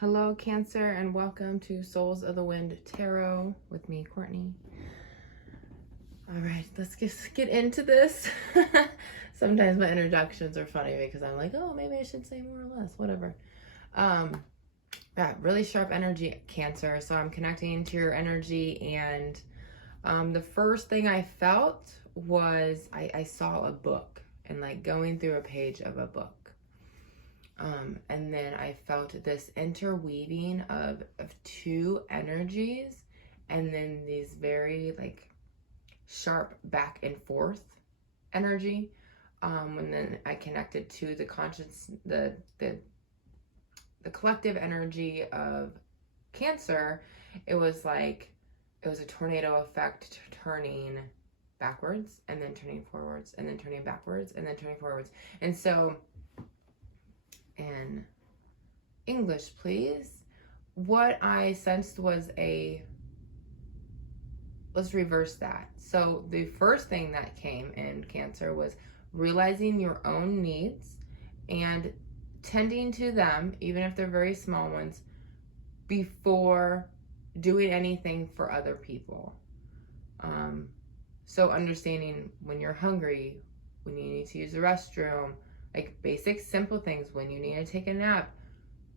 Hello, Cancer, and welcome to Souls of the Wind Tarot with me, Courtney. All right, let's just get into this. Sometimes my introductions are funny because I'm like, oh, maybe I should say more or less, whatever. Yeah, really sharp energy, Cancer. So I'm connecting to your energy, and the first thing I felt was I saw a book and like going through a page of a book. And then I felt this interweaving of two energies, and then these very like sharp back and forth energy. And then I connected to the conscious, the collective energy of Cancer. It was like, it was a tornado effect, turning backwards and then turning forwards and then turning backwards and then turning forwards. And so in English, please, what I sensed was let's reverse that. So the first thing that came in Cancer was realizing your own needs and tending to them, even if they're very small ones, before doing anything for other people. So understanding when you're hungry, when you need to use the restroom, like basic simple things, when you need to take a nap.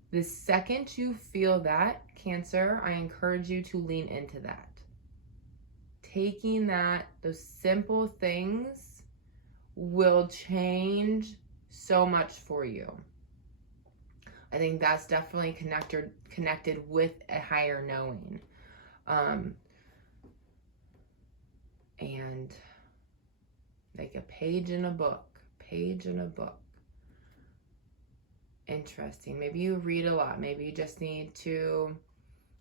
The second you feel that, Cancer, I encourage you to lean into that. Taking that, those simple things will change so much for you. I think that's definitely connected with a higher knowing. And like a page in a book. Interesting. Maybe you read a lot. Maybe you just need to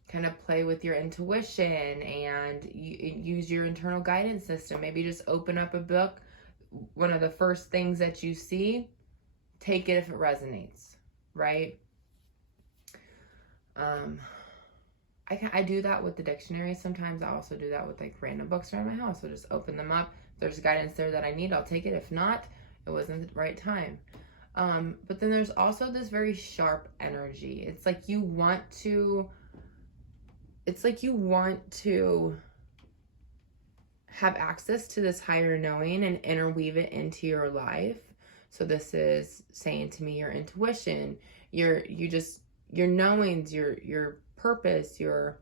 kind of play with your intuition and use your internal guidance system. Maybe just open up a book. One of the first things that you see, take it if it resonates, right? I do that with the dictionary sometimes. I also do that with like random books around my house. I'll just open them up. If there's guidance there that I need, I'll take it. If not, it wasn't the right time. But then there's also this very sharp energy. It's like you want to have access to this higher knowing and interweave it into your life. So this is saying to me your intuition, your knowings, your purpose, your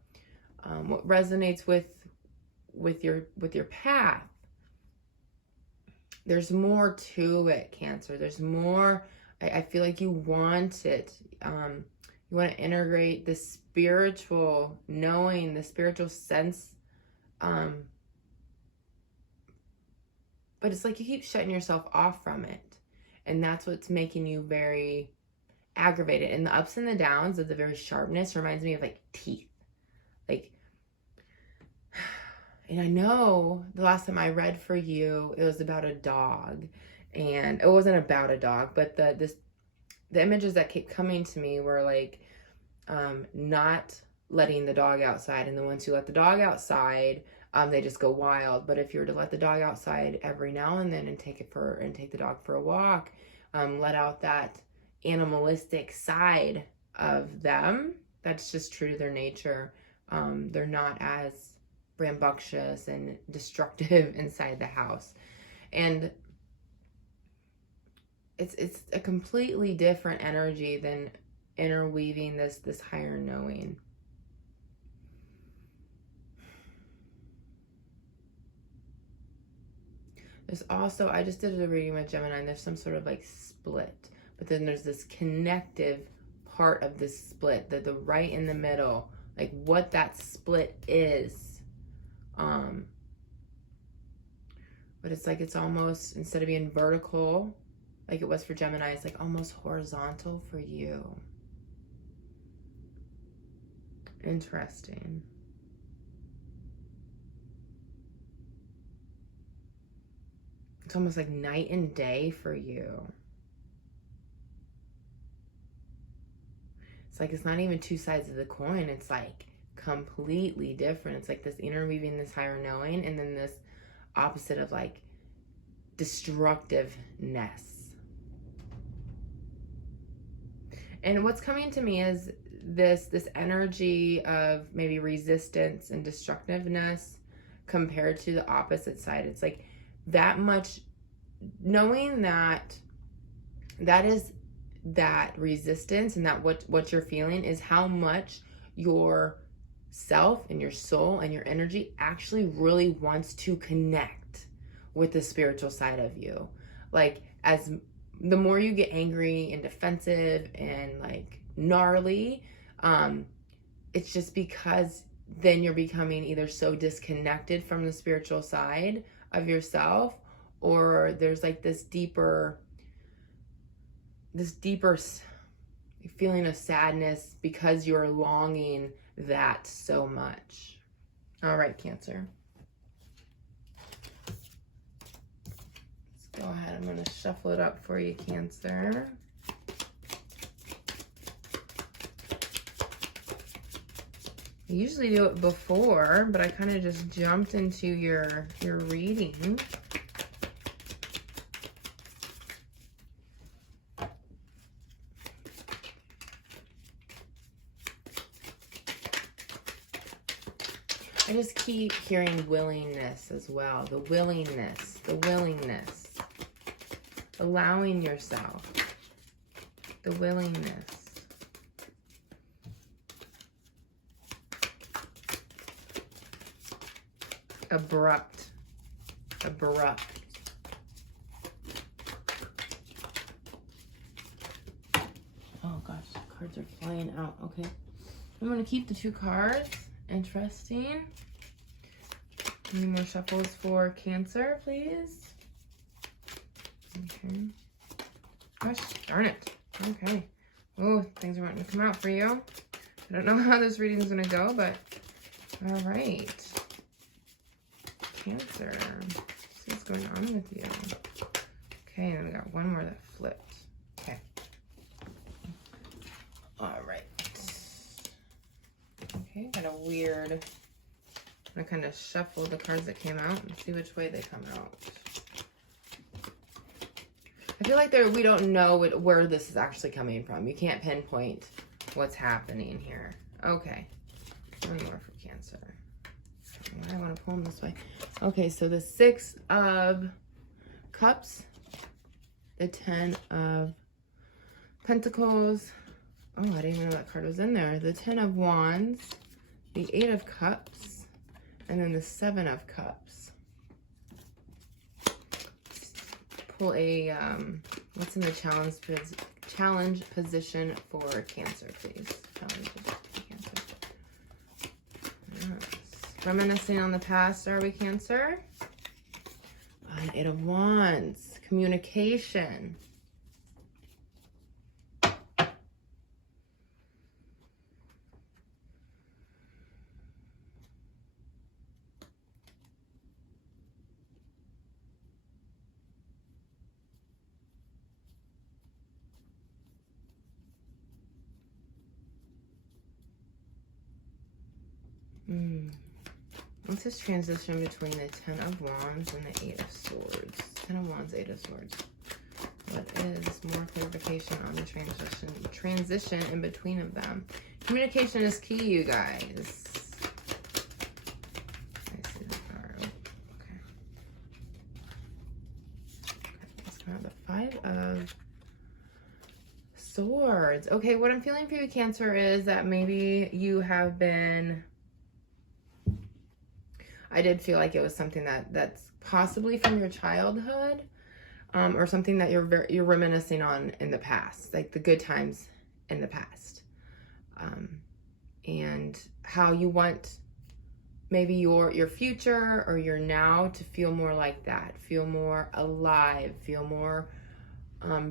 what resonates with your path. There's more to it, Cancer. There's more. I feel like you want it. You want to integrate the spiritual knowing, the spiritual sense. But it's like you keep shutting yourself off from it. And that's what's making you very aggravated. And the ups and the downs of the very sharpness reminds me of like teeth. Like, and I know the last time I read for you, it was about a dog. And it wasn't about a dog, but the images that kept coming to me were like not letting the dog outside. And the ones who let the dog outside, they just go wild. But if you were to let the dog outside every now and then and take the dog for a walk, let out that animalistic side of them, that's just true to their nature. They're not as rambunctious and destructive inside the house. And it's a completely different energy than interweaving this higher knowing. There's also, I just did a reading with Gemini, and there's some sort of like split, but then there's this connective part of this split, the right in the middle, like what that split is. But it's like, it's almost, instead of being vertical like it was for Gemini, it's like almost horizontal for you. Interesting. It's almost like night and day for you. It's like, it's not even two sides of the coin. It's like completely different. It's like this interweaving, this higher knowing, and then this opposite of like destructiveness. And what's coming to me is this energy of maybe resistance and destructiveness compared to the opposite side. It's like that much, knowing that is that resistance, and that what you're feeling is how much your self and your soul and your energy actually really wants to connect with the spiritual side of you. Like, as the more you get angry and defensive and like gnarly, it's just because then you're becoming either so disconnected from the spiritual side of yourself, or there's like this deeper feeling of sadness because you're longing that so much. All right, Cancer. Let's go ahead. I'm going to shuffle it up for you, Cancer. I usually do it before, but I kind of just jumped into your reading. I just keep hearing willingness as well. The willingness. Allowing yourself. The willingness. Abrupt. Oh gosh, cards are flying out. Okay. I'm going to keep the 2 cards. Interesting. Any more shuffles for Cancer, please? Okay. Gosh darn it. Okay. Oh, things are wanting to come out for you. I don't know how this reading is going to go, but all right. Cancer. Let's see what's going on with you. Okay, and we got one more that flipped. Okay. All right. Okay, got a weird... I kind of shuffle the cards that came out and see which way they come out. I feel like we don't know where this is actually coming from. You can't pinpoint what's happening here. Okay. One more for Cancer. I want to pull them this way. Okay, so the 6 of Cups, the 10 of Pentacles. Oh, I didn't even know that card was in there. The 10 of Wands, the 8 of Cups, and then the 7 of Cups. Pull a, what's in the challenge position for Cancer, please? Challenge position for Cancer. Yes. Reminiscing on the past, are we, Cancer? An 8 of Wands. Communication. What's this transition between the 10 of Wands and the 8 of Swords? 10 of Wands, 8 of Swords. What is more clarification on the transition in between of them? Communication is key, you guys. I see the card. Okay. Let's come out the 5 of Swords. Okay, what I'm feeling for you, Cancer, is that maybe you have been... I did feel like it was something that's possibly from your childhood, or something that you're reminiscing on in the past, like the good times in the past, and how you want maybe your future or your now to feel more like that, feel more alive, feel more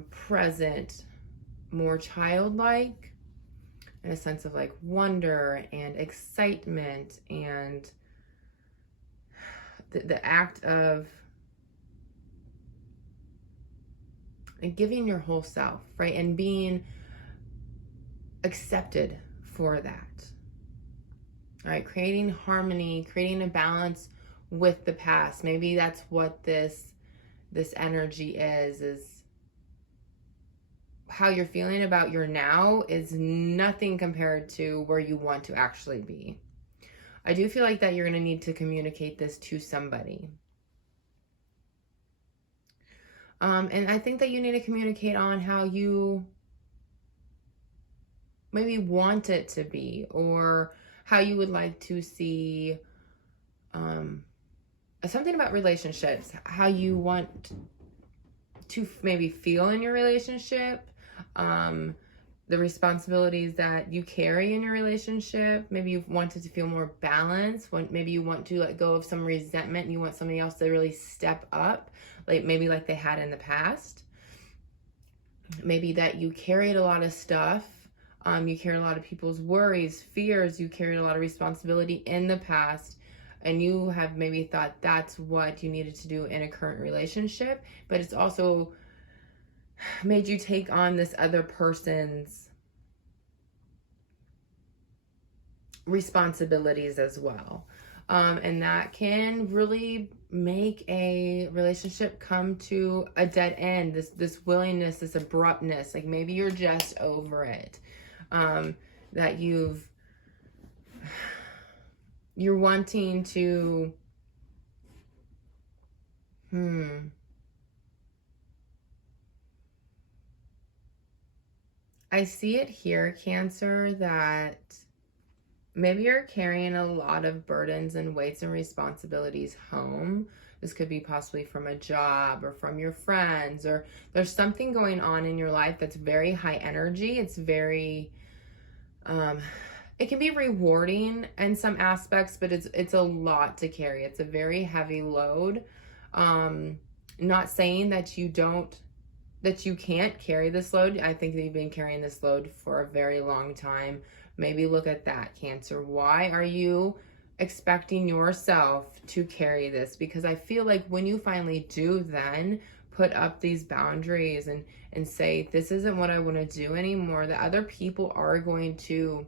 present, more childlike, in a sense of like wonder and excitement and the act of giving your whole self, right? And being accepted for that. All right, creating harmony, creating a balance with the past. Maybe that's what this energy is how you're feeling about your now is nothing compared to where you want to actually be. I do feel like that you're going to need to communicate this to somebody. And I think that you need to communicate on how you maybe want it to be, or how you would like to see something about relationships, how you want to maybe feel in your relationship, the responsibilities that you carry in your relationship. Maybe you wanted to feel more balanced. Maybe you want to let go of some resentment and you want somebody else to really step up, like maybe like they had in the past. Maybe that you carried a lot of stuff. You carried a lot of people's worries, fears. You carried a lot of responsibility in the past, and you have maybe thought that's what you needed to do in a current relationship, but it's also made you take on this other person's responsibilities as well. And that can really make a relationship come to a dead end. This willingness, this abruptness, like maybe you're just over it. That you're wanting to, I see it here, Cancer, that maybe you're carrying a lot of burdens and weights and responsibilities home. This could be possibly from a job or from your friends, or there's something going on in your life that's very high energy. It's very, it can be rewarding in some aspects, but it's a lot to carry. It's a very heavy load. Not saying that you can't carry this load. I think that you've been carrying this load for a very long time. Maybe look at that, Cancer. Why are you expecting yourself to carry this? Because I feel like when you finally do then put up these boundaries and say, this isn't what I want to do anymore, the other people are going to,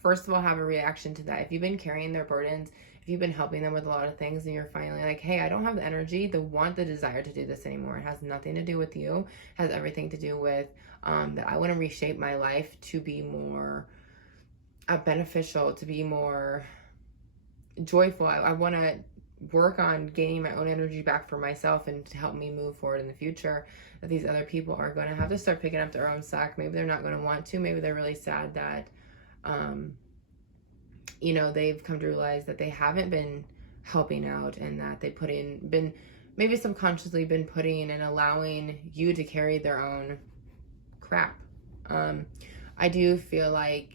first of all, have a reaction to that. If you've been carrying their burdens, if you've been helping them with a lot of things, and you're finally like, hey, I don't have the energy, the desire to do this anymore. It has nothing to do with you. It has everything to do with that I want to reshape my life to be more beneficial, to be more joyful. I want to work on gaining my own energy back for myself and to help me move forward in the future. That these other people are going to have to start picking up their own slack. Maybe they're not going to want to. Maybe they're really sad that they've come to realize that they haven't been helping out, and that they been maybe subconsciously been putting and allowing you to carry their own crap. I do feel like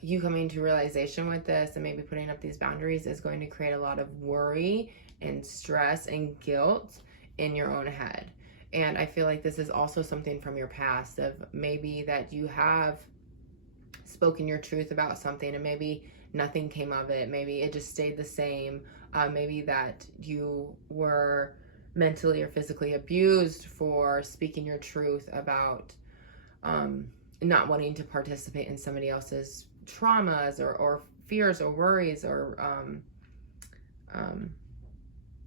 you coming to realization with this and maybe putting up these boundaries is going to create a lot of worry and stress and guilt in your own head. And I feel like this is also something from your past, of maybe that you have spoken your truth about something and maybe nothing came of it. Maybe it just stayed the same. Maybe that you were mentally or physically abused for speaking your truth about not wanting to participate in somebody else's traumas or fears or worries, or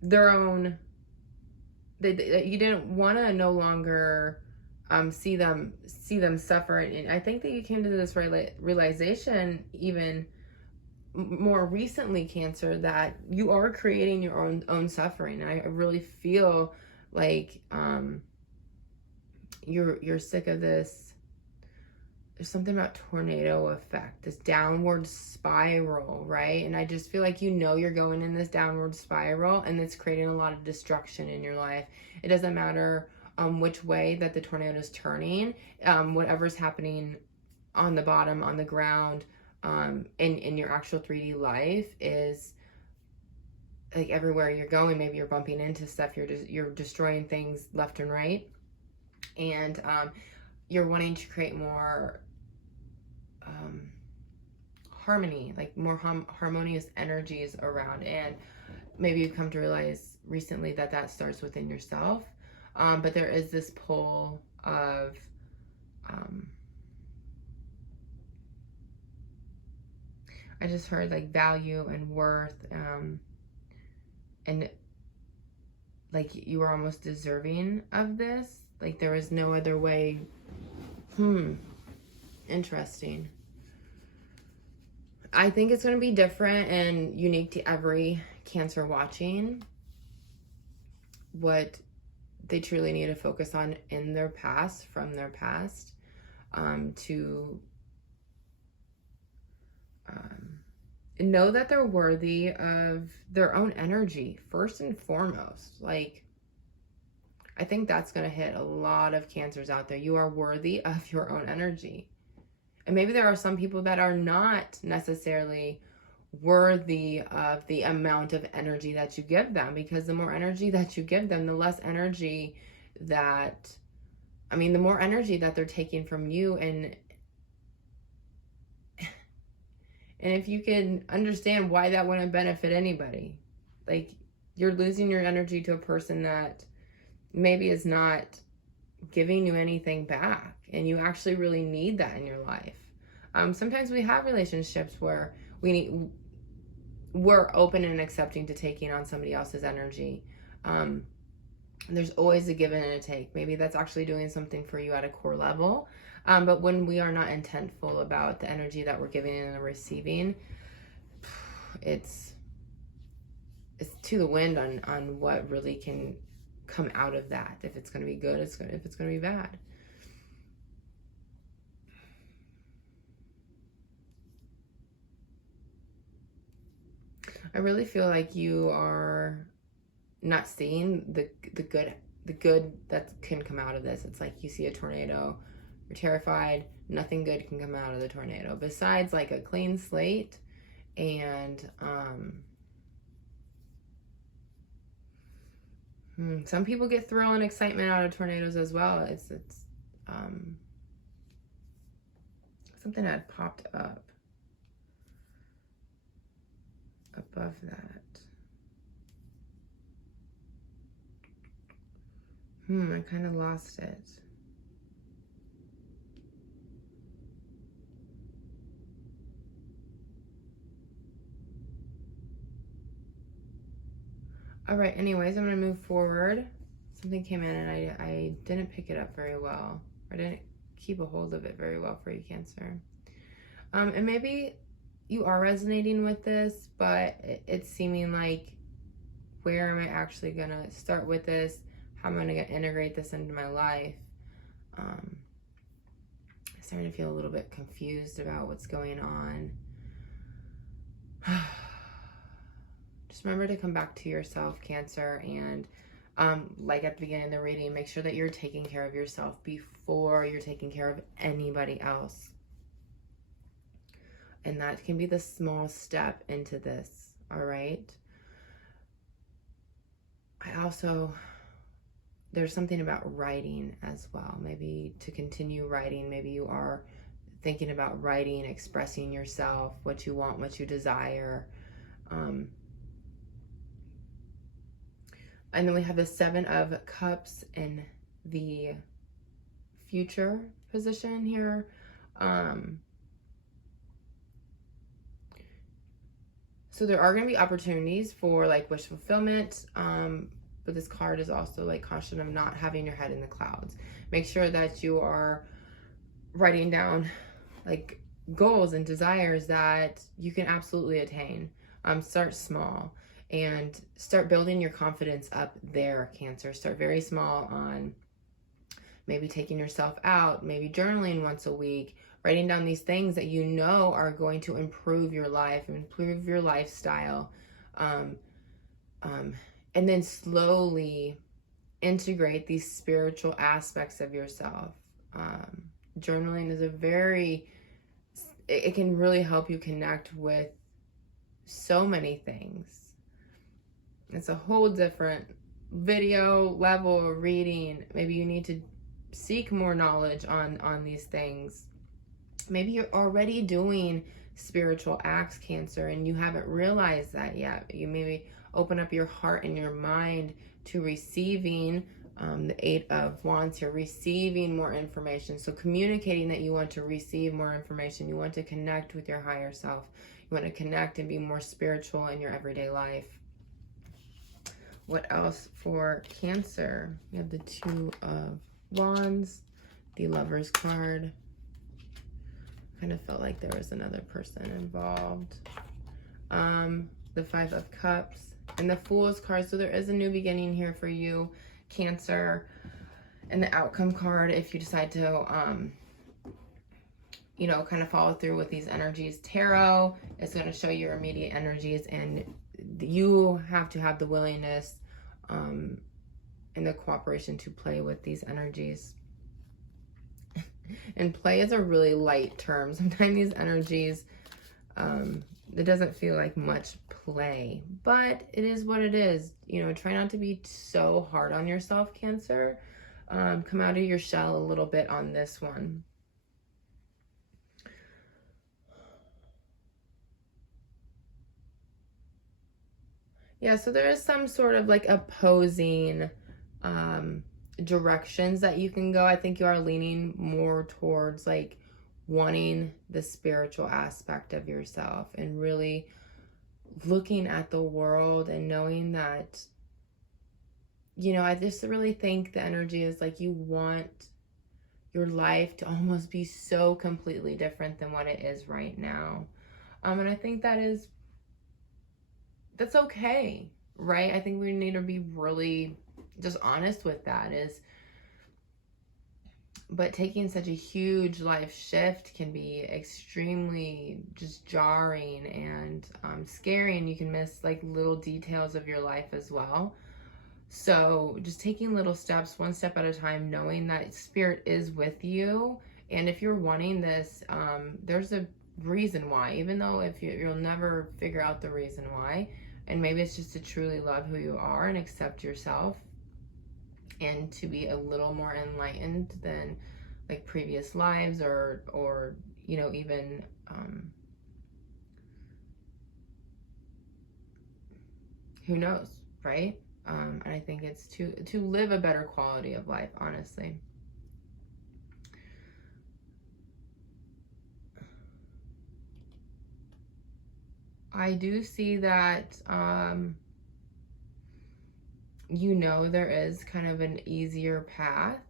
their own, you didn't want to no longer see them suffer. And I think that you came to this realization even more recently, Cancer, that you are creating your own suffering. And I really feel like you're sick of this. There's something about tornado effect, this downward spiral, right? And I just feel like you're going in this downward spiral, and it's creating a lot of destruction in your life. It doesn't matter which way that the tornado is turning, whatever's happening on the bottom, on the ground, in your actual 3D life is like everywhere you're going. Maybe you're bumping into stuff, you're destroying things left and right, and you're wanting to create more harmony, like more harmonious energies around. And maybe you've come to realize recently that starts within yourself. But there is this pull of I just heard like value and worth, and like you are almost deserving of this, Like there was no other way. Interesting. I think it's going to be different and unique to every Cancer watching. What they truly need to focus on in their past, from their past, to know that they're worthy of their own energy, first and foremost. Like, I think that's going to hit a lot of Cancers out there. You are worthy of your own energy. And maybe there are some people that are not necessarily worthy of the amount of energy that you give them, because the more energy that you give them, the less energy that, the more energy that they're taking from you. And if you can understand why that wouldn't benefit anybody, like you're losing your energy to a person that maybe is not giving you anything back, and you actually really need that in your life. Sometimes we have relationships where we're open and accepting to taking on somebody else's energy. There's always a give and a take. Maybe that's actually doing something for you at a core level. But when we are not intentful about the energy that we're giving and receiving, it's to the wind on what really can come out of that. If it's going to be good, if it's going to be bad. I really feel like you are not seeing the good that can come out of this. It's like you see a tornado, you're terrified, nothing good can come out of the tornado besides like a clean slate. And some people get thrill and excitement out of tornadoes as well. It's something that popped up above that. I kind of lost it. All right, anyways, I'm going to move forward. Something came in and I didn't pick it up very well. I didn't keep a hold of it very well for you, Cancer. And maybe you are resonating with this, but it's seeming like, where am I actually going to start with this? How am I going to integrate this into my life? I'm starting to feel a little bit confused about what's going on. Just remember to come back to yourself, Cancer, and like at the beginning of the reading, make sure that you're taking care of yourself before you're taking care of anybody else. And that can be the small step into this, all right? There's something about writing as well. Maybe to continue writing, maybe you are thinking about writing, expressing yourself, what you want, what you desire. And then we have the 7 of Cups in the future position here. So there are going to be opportunities for like wish fulfillment, but this card is also like caution of not having your head in the clouds. Make sure that you are writing down like goals and desires that you can absolutely attain. Start small and start building your confidence up there, Cancer. Start very small on maybe taking yourself out, maybe journaling once a week, writing down these things that you know are going to improve your life, improve your lifestyle, and then slowly integrate these spiritual aspects of yourself. Journaling is it can really help you connect with so many things. It's a whole different video level of reading. Maybe you need to seek more knowledge on these things. Maybe you're already doing spiritual acts, Cancer, and you haven't realized that yet. You maybe open up your heart and your mind to receiving the 8 of Wands here, receiving more information. So communicating that you want to receive more information. You want to connect with your higher self. You want to connect and be more spiritual in your everyday life. What else for Cancer? We have the 2 of Wands, the Lover's card. Kind of felt like there was another person involved. The Five of Cups and the Fool's card. So there is a new beginning here for you, Cancer. And the Outcome card, if you decide to, you know, kind of follow through with these energies. Tarot is going to show your immediate energies, and you have to have the willingness and the cooperation to play with these energies. And play is a really light term. Sometimes these energies, it doesn't feel like much play, but it is what it is. You know, try not to be so hard on yourself, Cancer. Come out of your shell a little bit on this one. Yeah, so there is some sort of like opposing directions that you can go. I think you are leaning more towards like wanting the spiritual aspect of yourself and really looking at the world and knowing that, you know, I just really think the energy is like you want your life to almost be so completely different than what it is right now. And I think that's okay, right? I think we need to be really just honest with that but taking such a huge life shift can be extremely just jarring and scary, and you can miss like little details of your life as well. So just taking little steps, one step at a time, knowing that Spirit is with you. And if you're wanting this, there's a reason why, even though if you'll never figure out the reason why. And maybe it's just to truly love who you are and accept yourself, and to be a little more enlightened than like previous lives, or you know, even who knows, right? And I think it's to live a better quality of life, honestly. I do see that you know, there is kind of an easier path.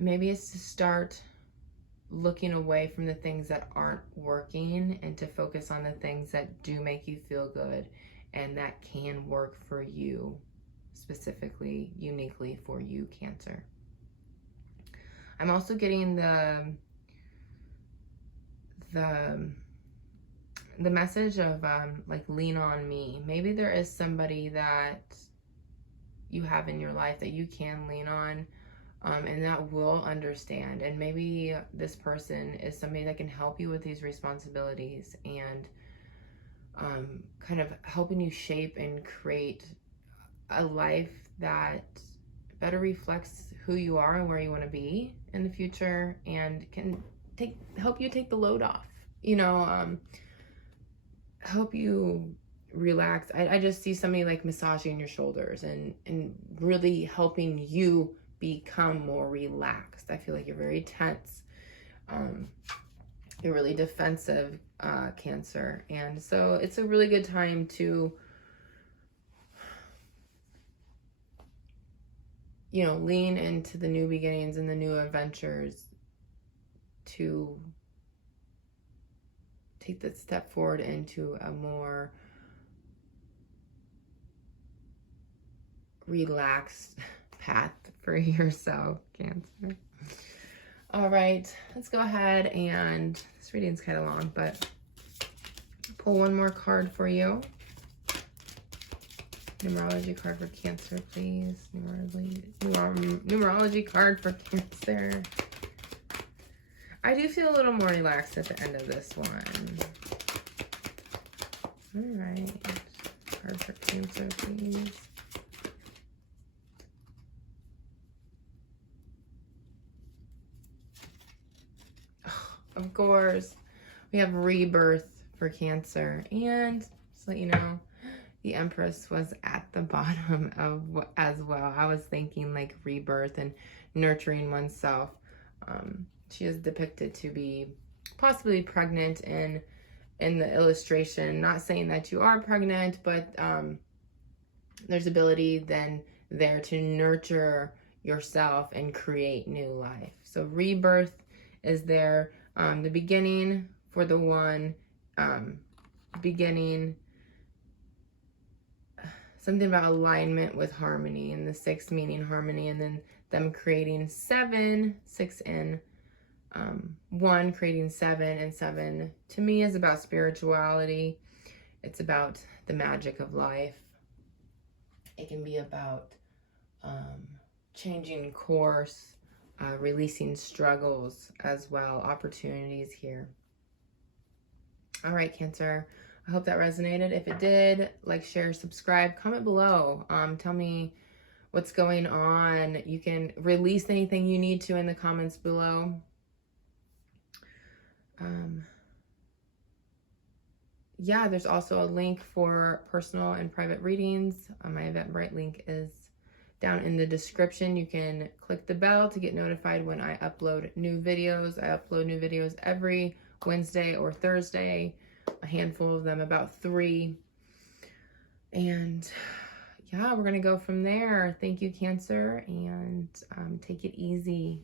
Maybe it's to start looking away from the things that aren't working and to focus on the things that do make you feel good and that can work for you, specifically, uniquely for you, Cancer. I'm also getting the message of like lean on me. Maybe there is somebody that you have in your life that you can lean on, and that will understand. And maybe this person is somebody that can help you with these responsibilities and kind of helping you shape and create a life that better reflects who you are and where you want to be in the future, and can help you take the load off, you know, help you relax. I just see somebody like massaging your shoulders and really helping you become more relaxed. I feel like you're very tense. You're really defensive, Cancer. And so it's a really good time to, you know, lean into the new beginnings and the new adventures, to take that step forward into a more relaxed path for yourself, Cancer. All right, let's go ahead, and this reading's kind of long, but pull one more card for you. Numerology card for Cancer, please. Numerology card for Cancer. I do feel a little more relaxed at the end of this one. All right, card for Cancer, please. Of course, we have Rebirth for Cancer, and just to let you know, the Empress was at the bottom of as well. I was thinking like rebirth and nurturing oneself. She is depicted to be possibly pregnant in the illustration. Not saying that you are pregnant, but there's ability then there to nurture yourself and create new life. So rebirth is there, the beginning for the one, beginning, something about alignment with harmony, and the 6 meaning harmony, and then them creating 7, 6 and 1, creating 7, and 7 to me is about spirituality. It's about the magic of life. It can be about changing course, releasing struggles as well, opportunities here. All right, Cancer. I hope that resonated. If it did, like, share, subscribe, comment below. Tell me what's going on. You can release anything you need to in the comments below. Yeah, there's also a link for personal and private readings. My Eventbrite link is down in the description. You can click the bell to get notified when I upload new videos. I upload new videos every Wednesday or Thursday, a handful of them, about 3. And yeah, we're going to go from there. Thank you, Cancer, and take it easy.